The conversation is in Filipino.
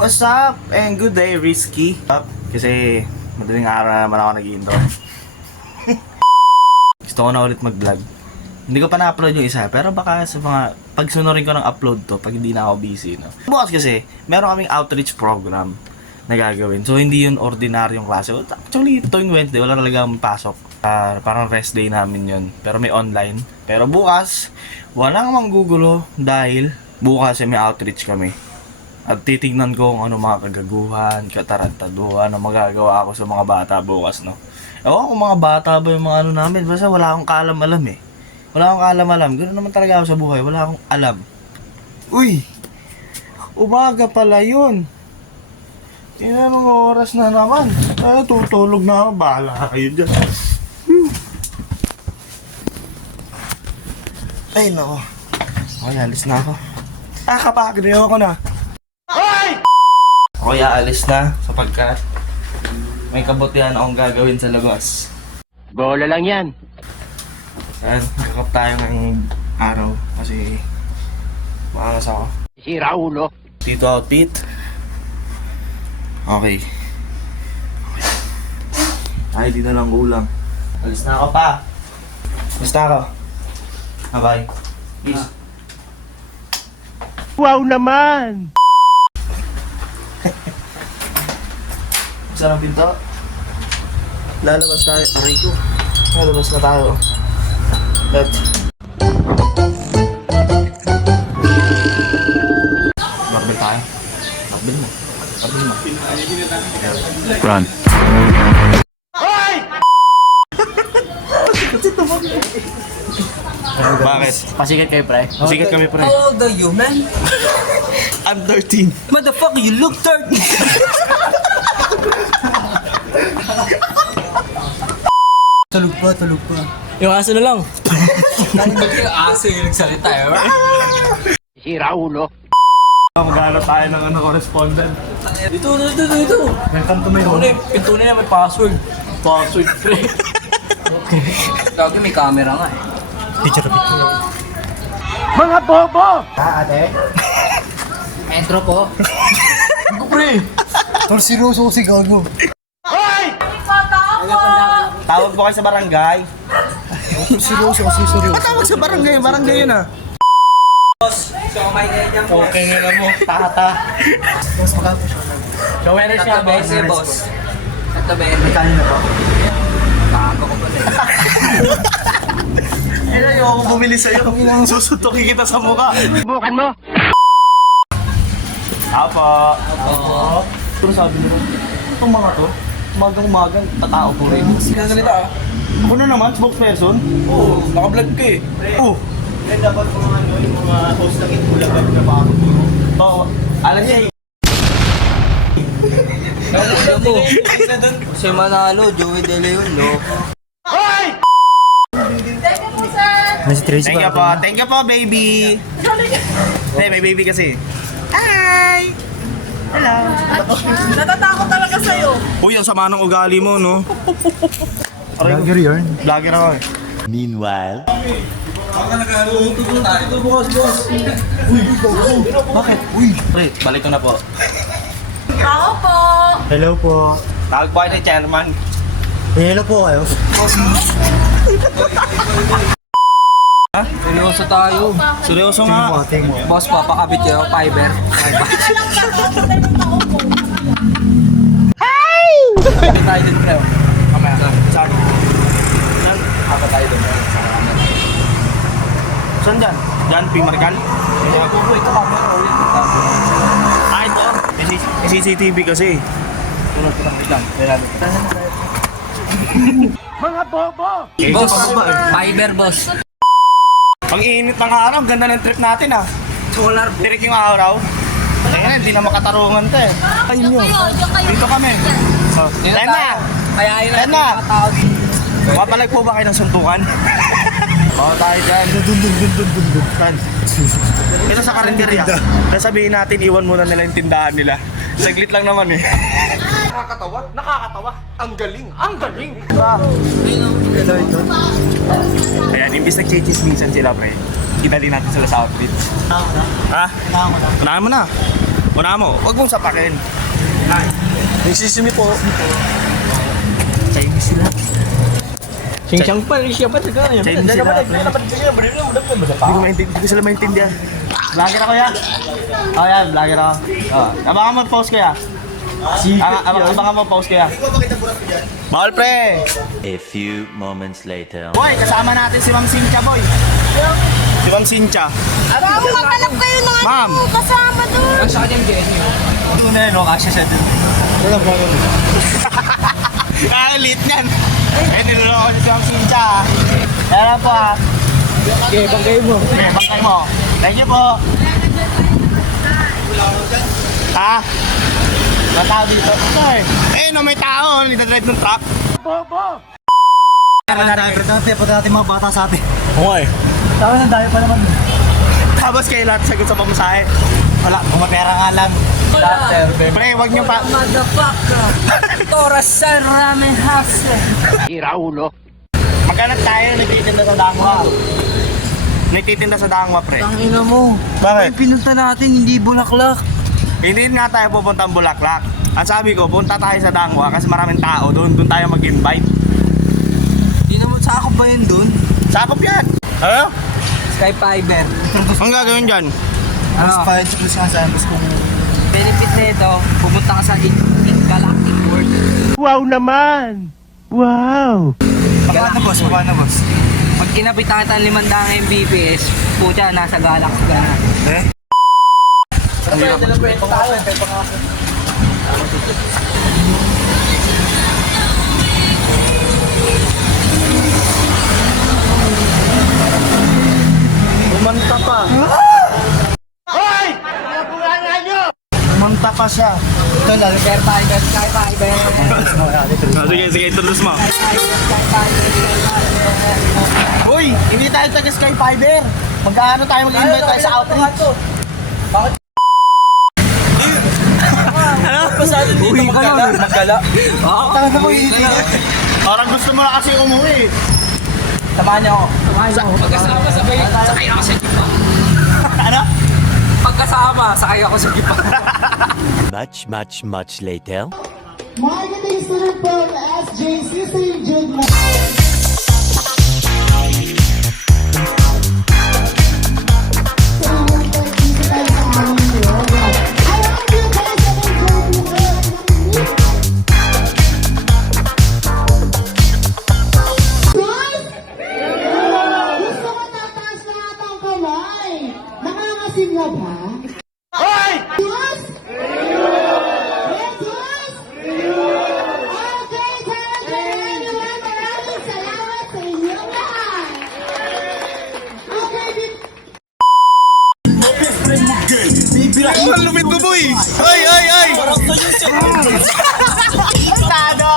What's up? And good day, Risky. Kasi madaling araw na naman ako nag-intro. Gusto ko na ulit mag-vlog. Hindi ko pa na-upload yung isa, pero baka sa mga pagsunurin ko ng upload to pag hindi na ako busy, no? Bukas kasi, meron kaming outreach program na gagawin. So, hindi yun ordinaryong klase. Actually, tuwing Wednesday, wala talaga akong pasok. Parang rest day namin yun. Pero may online. Pero bukas, walang manggugulo dahil bukas may outreach kami. At titignan ko kung ano mga kagaguhan, katarantaduhan na magagawa ako sa mga bata bukas, no? Ewan kung mga bata ba yung mga ano namin. Basta wala akong kaalam-alam eh. Wala akong kaalam-alam. Ganoon naman talaga ako sa buhay. Wala akong alam. Uy! Umaga pala yun. Tingnan mo oras na naman. Tutulog na ako. Bahala kayo dyan. Ay, nako. Okay, alis na ako. Kapagriyo ako na. Ay! Okay, alis na sapagkat may kabutihan akong gagawin sa labas. Bola lang yan. Kakap tayo ngayong araw kasi maangas ako. Sira ulo. Dito outfit. Okay. Ay, dito lang ulam. Alis na ako pa. Alis na ako. Bye-bye. Peace. Wow naman! Saan ang pinto? Lalabas tayo. Aray ko. Lalabas na tayo. Left. Barbell tayo. Barbell mo. Barbell mo. Run. Bakit? Pasikat kayo, pre. Sikat kami, pre. How old are you, man? I'm 13. Motherfucker, you look 30. Tulog pa. Yung aso na lang. Yung aso yung nagsalita, eh. Sira ulo. Maghanap tayo ng correspondent. Dito. Welcome to my home. Pinto na may password. Password, pre. Okay. Tawag may camera nga, eh. Picture. Mga bobo! Ate? Entro po. Ako, pre. Torsiroso si Gago. Tawag po kayo sa barangay. Torsiroso. Tawag sa barangay. Barangay yun, ah. Okay nga lang mo. Tata. Showera siya, boss. Ito, Ben. Kaya na po. Bago ko pala. Ayun, ako bumili sa'yo. Susuntokin kita sa mukha. Bukan mo! Apo. Pero sabi nila, itong mga to, umagang tatao po rin. Salita, ah. Ako na naman, spokesperson. Oo, naka-vlog ka, eh. Oh! Dapat yung mga host ng Itbulagan na pa ako. Oo. Alam niya Si Manalo, Joey De Leon, loko. Thank you po, baby. Hey, may baby kasi. Hi! Hello. Natatakot talaga sa'yo. Uy, ang sama ng ugali mo, no? Vlogger yun. Vlogger ako eh. Meanwhile, Bakit? Uy! Pre, balik ko na po. Ako po. hello po. Tawag po kayo ng chairman. Hello po kayo. Seryoso tayo. Seryoso nga. Boss, papakabit kayo, fiber. Kapit tayo din, pre. Mamaya. Saan? Kapit tayo din. Saan dyan? Dyan, Pimarkan? Ito camera, ulit. Ito. May CCTV kasi. Tulad ko lang. Mga bobo! Boss, fiber, boss. Ang init ng araw, ang ganda ng trip natin ah. Solar. Tirik yung araw. Ayan, hindi na makatarungan to eh. Diyan kayo. Dito kami. Lena! Kaya yun Yan natin na. mga tao dito. Mapalag po ba kayo ng suntukan? Oo, tayo dyan. Saan? Ito sa karinderya. Nasabihin natin, iwan muna nila yung tindahan nila. Saglit lang naman eh. Nakakatawa! Ang galing! Ayan, imbis nagchichismisan sila pre, kita din natin sila sa outfit. Ha? Unahan mo na. Una mo, wag mong sapakin. Nagsisimi po. Chinese sila. Sing-sang pa rin siya pa sa kanya. Chinese sila. Hindi ko sila maintindihan. Vlogger ako yan. Oh yan, vlogger ako. Oh. Abangan mo post kaya. Abangan mo post kaya. Bawal pre! A few moments later. Boy, kasama natin si Ma'am Cynthia, boy. Si Ma'am Cynthia. Baka maghanap kayo ng Ma'am. kasama doon. Ang sa kanyang Jenny. Ito na yun, kasya siya dun. Kakalit niyan. Eh, niloloko si Ma'am Cynthia. Kaya lang po ha. Okay, bangkay mo. Okay, bangkay mo. Thank you po. Ha? May tao dito. Eh, no, may tao. Nagdadrive ng truck. Bobo! Punta natin mga bata sa atin. Okay. Tapos ang dami pa naman. Tapos kayo lahat sagot sa pamasahe. Wala, kung mapera nga lang. Pre, wag niyo pa. Motherfucker. Torasan ramen hase. Iraulo. Maghanap tayo, nagtitinda sa Dangwa. Nagtitinda sa Dangwa, pre. Ang ina mo. Bakit? Pinunta natin, hindi bulaklak. Hindi nga tayo pupuntang Bulaklak. Ang sabi ko, punta tayo sa Dangwa kasi maraming tao doon. Doon tayo mag-invite. Hindi naman sakop ba yun dun? Sakop yan. Ano? Sky Fiber. Ang gagawin dyan? Ano? Fine, checklist nga sa bus kung... Benefit nito, pumunta ka sa Galactic World. Wow naman! Wow! Paano boss? Paano boss? Pag kinapitan kita ng 500 Mbps, pucha, nasa Galaxy ka na. Eh? Umanta pa. Hoy! Nakulangan nyo! Umanta pa siya. Ito lang. Sky Fiber, Sky Fiber. Sige, tulos mo. Uy, hindi tayo taga Sky Fiber. Magkaano tayo mag-invite tayo sa outreach? Uwi ka na, magkala. Tanga mo hindi. Parang gusto mo na kasi umuwi. Samahan niyo ako. Pagkasama, sakay ako sa jeep. Ano? Pagkasama, sakay ako sa jeep. Much later. Marketing student from SJC St. Jude. Nakakasinga ba? Hoy! Yes! Yes, yes! Okay, thank you everyone. Maraming salamat sa inyong lahat. Okay, Ang lumit mo, boy! Ay! Tado!